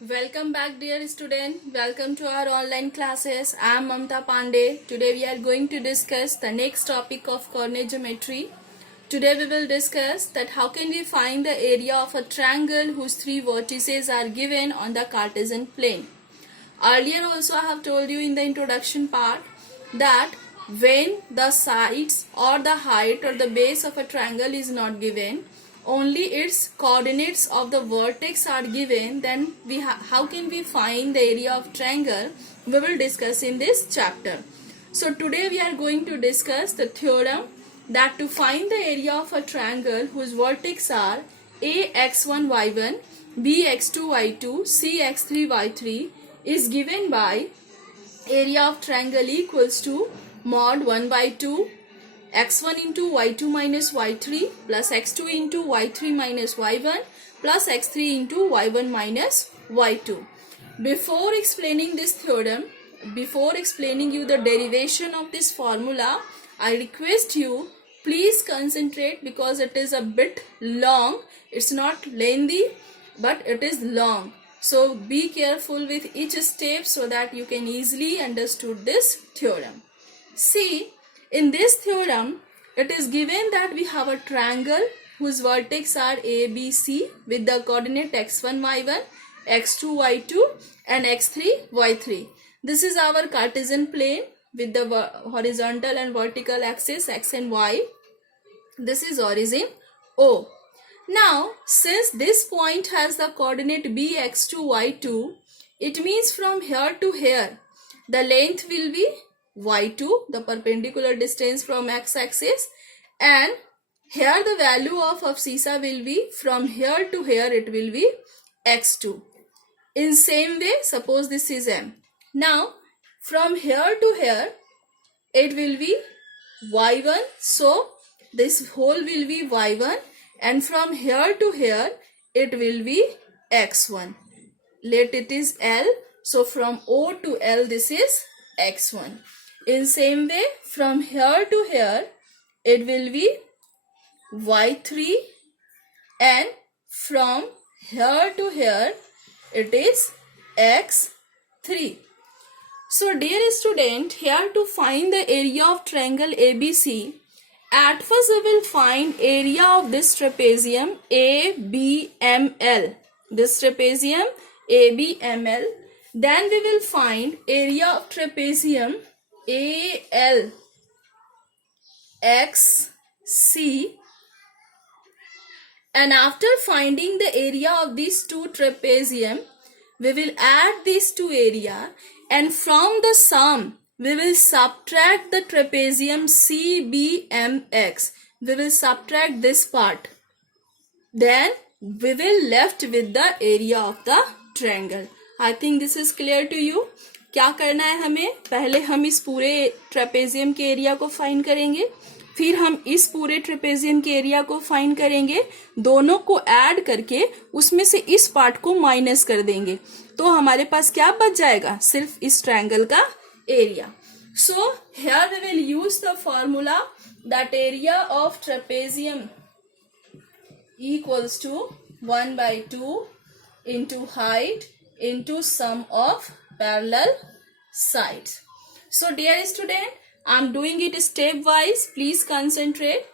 Welcome back, dear student. Welcome to our online classes. I am Mamta Pandey. Today we are going to discuss the next topic of coordinate geometry. Today we will discuss that how can we find the area of a triangle whose three vertices are given on the Cartesian plane. Earlier also I have told you in the introduction part that when the sides or the height or the base of a triangle is not given, only its coordinates of the vertex are given, then how can we find the area of triangle? We will discuss in this chapter. So today we are going to discuss the theorem that to find the area of a triangle whose vertex are a x1 y1, b x2 y2, c x3 y3 is given by area of triangle equals to mod 1 by 2 x1 into y2 minus y3 plus x2 into y3 minus y1 plus x3 into y1 minus y2. Before explaining this theorem, before explaining you the derivation of this formula, I request you please concentrate because it is a bit long. It's not lengthy but it is long. So be careful with each step so that you can easily understood this theorem. See, in this theorem, it is given that we have a triangle whose vertex are A, B, C with the coordinate x1, y1, x2, y2 and x3, y3. This is our Cartesian plane with the horizontal and vertical axis x and y. This is origin O. Now, since this point has the coordinate b, x2, y2, it means from here to here, the length will be y2, the perpendicular distance from x-axis, and here the value of abscissa will be from here to here it will be x2. In same way, suppose this is M. Now, from here to here it will be y1, so this whole will be y1, and from here to here it will be x1. Let it is L, so from O to L this is x1. In same way, from here to here it will be y3, and from here to here it is x3. So dear student, here to find the area of triangle ABC, at first we will find area of this trapezium ABML. This trapezium ABML. Then we will find area of trapezium ALXC. And after finding the area of these two trapezium, we will add these two area, and from the sum we will subtract the trapezium CBMX. We will subtract this part. Then we will left with the area of the triangle. I think this is clear to you. क्या करना है हमें? पहले हम इस पूरे trapezium के area को फाइंड करेंगे, फिर हम इस पूरे ट्रेपेजियम के एरिया को फाइंड करेंगे, दोनों को ऐड करके उसमें से इस पार्ट को माइनस कर देंगे, तो हमारे पास क्या बच जाएगा? सिर्फ इस ट्रायंगल का area. So here we will use the formula that area of trapezium equals to 1 by 2 into height into sum of parallel sides. So dear student, I am doing it step wise. Please concentrate.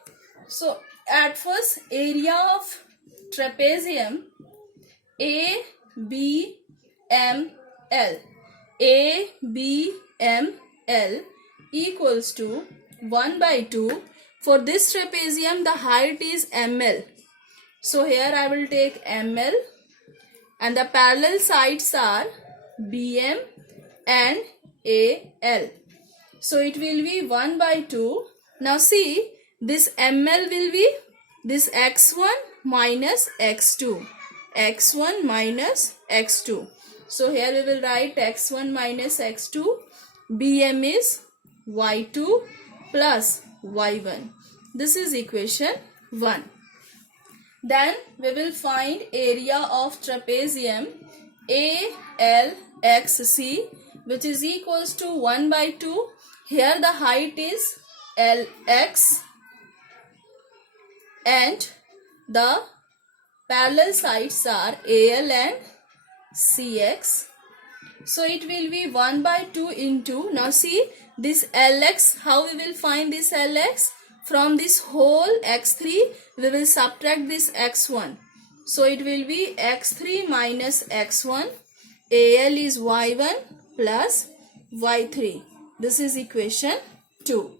So at first, area of trapezium ABML equals to 1 by 2. For this trapezium, the height is ML. So here I will take ML, and the parallel sides are BM and AL. So it will be 1 by 2. Now see, this ML will be this x1 minus x2. x1 minus x2. So here we will write x1 minus x2. BM is y2 plus y1. This is equation 1. Then we will find area of trapezium ALXC, which is equals to 1 by 2. Here the height is LX and the parallel sides are AL and cx. So it will be 1 by 2 into, now see this lx, how we will find this lx? From this whole x3 we will subtract this x1. So it will be x3 minus x1, al is y1 plus y3. This is equation 2.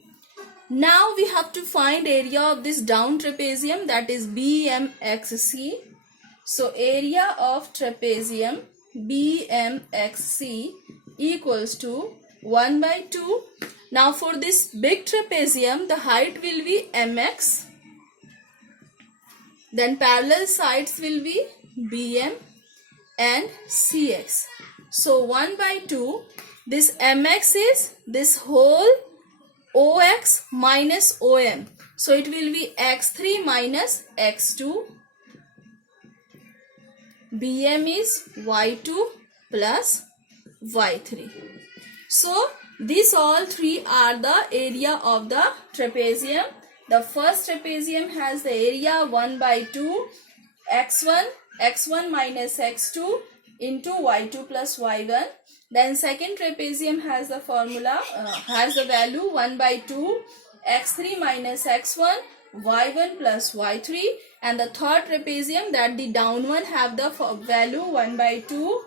Now we have to find area of this down trapezium, that is BMXC. So area of trapezium BMXC equals to 1 by 2. Now for this big trapezium, the height will be mx. Then parallel sides will be BM and CX. So 1 by 2, this mx is this whole OX minus OM. So it will be x3 minus x2. BM is y2 plus y3. So these all three are the area of the trapezium. The first trapezium has the area 1 by 2 x1 minus x2 into y2 plus y1. Then second trapezium has the formula, has the value 1 by 2 x3 minus x1 y1 plus y3. And the third trapezium, that the down one, have the value 1 by 2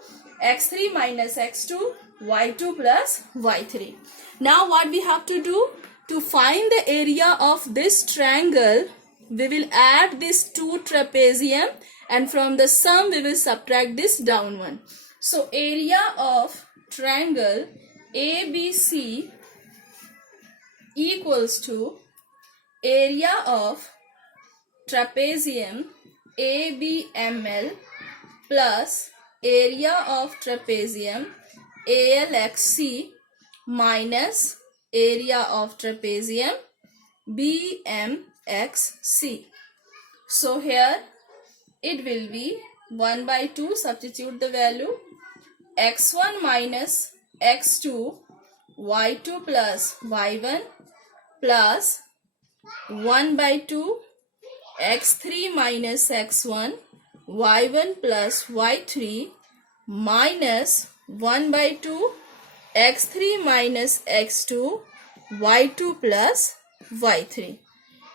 x3 minus x2 y2 plus y3. Now what we have to do? To find the area of this triangle, we will add this two trapezium, and from the sum we will subtract this down one. So area of triangle ABC equals to area of trapezium ABML plus area of trapezium ALXC minus area of trapezium BMXC. So here it will be 1 by 2, substitute the value, x1 minus x2 y2 plus y1 plus 1 by 2 x3 minus x1 y1 plus y3 minus 1 by 2 x3 minus x2 y2 plus y3.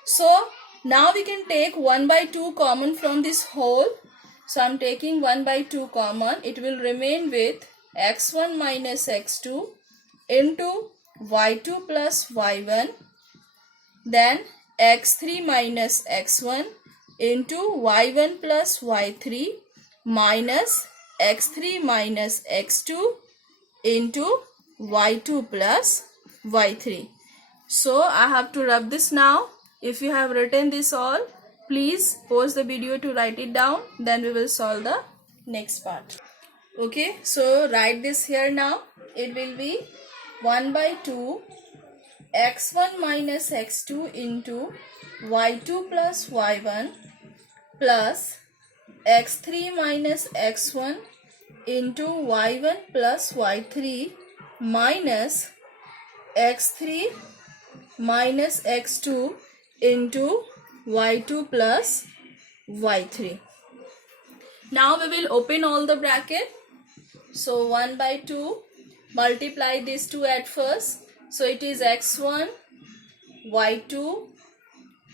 So now we can take 1 by 2 common from this whole. So I am taking 1 by 2 common. It will remain with x1 minus x2 into y2 plus y1. Then x3 minus x1 into y1 plus y3 minus x3 minus x2 into y2 plus y3. So I have to rub this now. If you have written this all, please pause the video to write it down. Then we will solve the next part. Okay, so write this here now. It will be 1 by 2 x1 minus x2 into y2 plus y1 plus x3 minus x1 into y1 plus y3 minus x3 minus x2 into y2 plus y3. Now we will open all the bracket. So 1 by 2, multiply these two at first. So it is x1 y2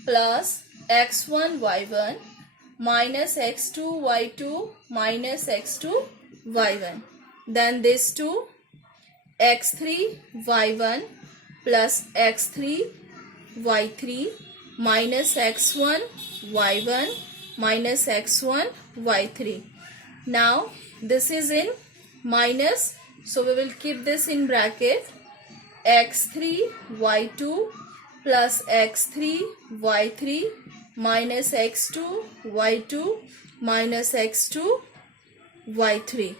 plus x1 y1 minus x2 y2 minus x2 y1. Then this two, x3 y1 plus x3 y3 minus x1 y1 minus x1 y3. Now this is in minus, so we will keep this in bracket. x3 y2 plus x3 y3 minus x2 y2 minus x2 y3.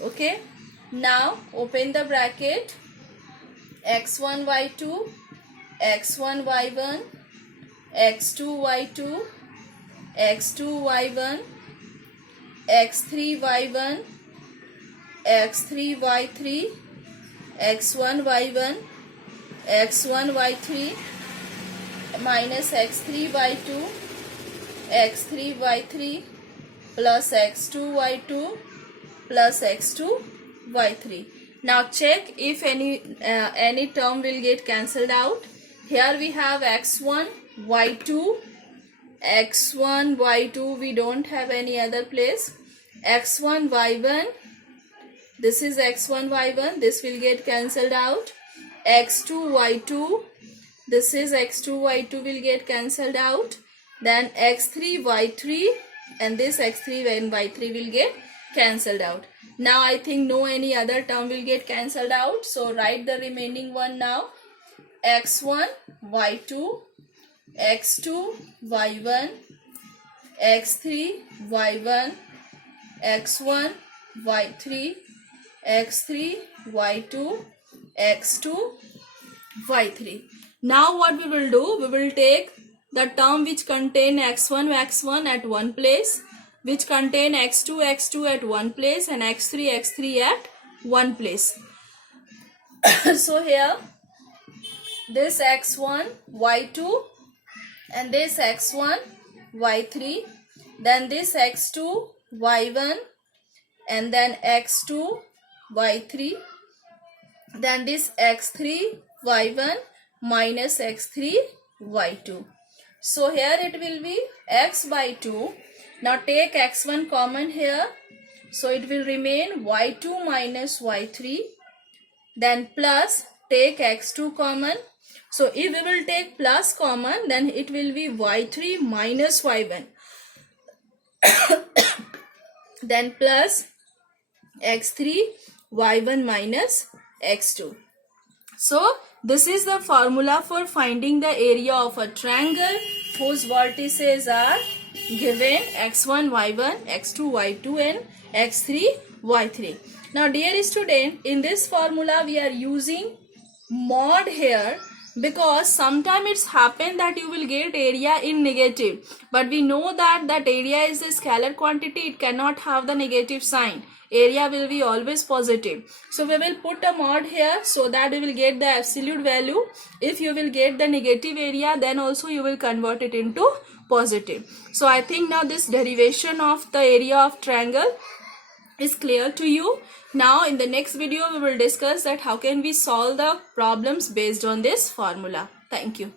Okay, now open the bracket. x1 y2 x1 y1 x2 y2 x2 y1 x3 y1 x3 y3 x1 y1 x1 y3 minus x3 y2 x3 y3 plus x2 y2 plus x2 y3. Now check if any term will get cancelled out. Here we have x1 y2, x1 y2, we don't have any other place. X1 y1, this is x1 y1, this will get cancelled out. X2 y2, this is x2 y2 will get cancelled out. Then x3 y3, and this x3 and y3 will get cancelled out. Now I think no any other term will get cancelled out, so write the remaining one now. x1 y2, x2 y1, x3 y1, x1 y3, x3 y2, x2 y3. Now what we will do, we will take the term which contain x1 at one place, which contain x2 at one place, and x3 at one place. So here this x1 y2 and this x1 y3, then this x2 y1 and then x2 y3, then this x3 y1 minus x3 y2. So here it will be x by 2. Now take x1 common here, so it will remain y2 minus y3, then plus take x2 common. So if we will take plus common, then it will be y3 minus y1 then plus x3 y1 minus x2. So this is the formula for finding the area of a triangle whose vertices are given x1 y1, x2 y2 and x3 y3. Now dear student, in this formula we are using mod here because sometimes it's happen that you will get area in negative, but we know that area is a scalar quantity, it cannot have the negative sign. Area will be always positive. So we will put a mod here so that we will get the absolute value. If you will get the negative area, then also you will convert it into positive. So I think now this derivation of the area of triangle is clear to you. Now in the next video we will discuss that how can we solve the problems based on this formula. Thank you.